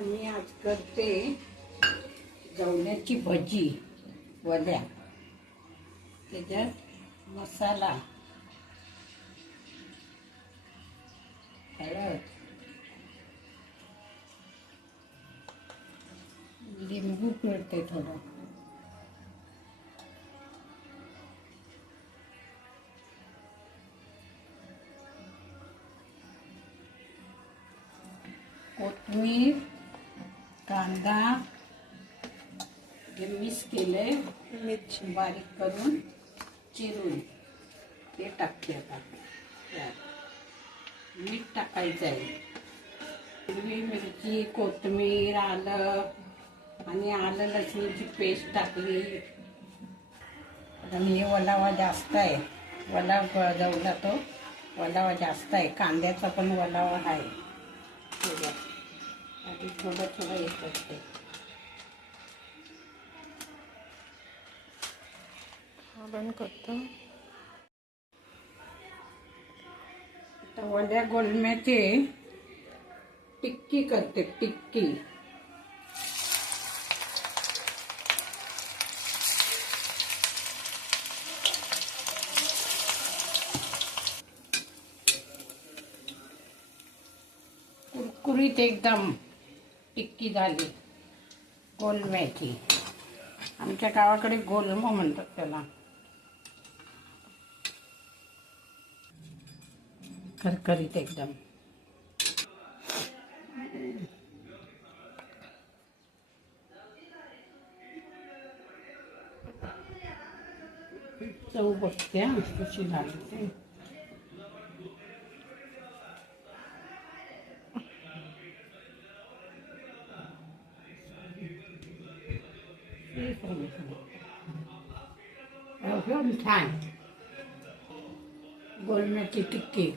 मी आज करते गवण्याची भजी वड्या. त्याच्यात मसाला, हळद, लिंबू पिळते थोडं, कोथिंबीर, कांदा, हे मिक्स केले, मिरची बारीक करून चिरून ते टाकते. आता मीठ टाकायचं आहे, हिरवी मिरची, कोथिंबीर, आलं आणि आलं लसणीची पेस्ट टाकली. आणि ओलावा जास्त आहे, ओलावा जवला तो ओलावा जास्त आहे, कांद्याचा पण ओलावा आहे. आधी थोडं थोडं हे करते. बंद करतो. आता वड्या गोलम्याचे टिक्की करते, टिक्की. कुरकुरीत एकदम टिक्की झाली गोलम्याची. आमच्या गावाकडे गोलम म्हणतात त्याला. करकरीत एकदम. चव बघते कशी झाली ते. छान गोलम्याची टिक्की.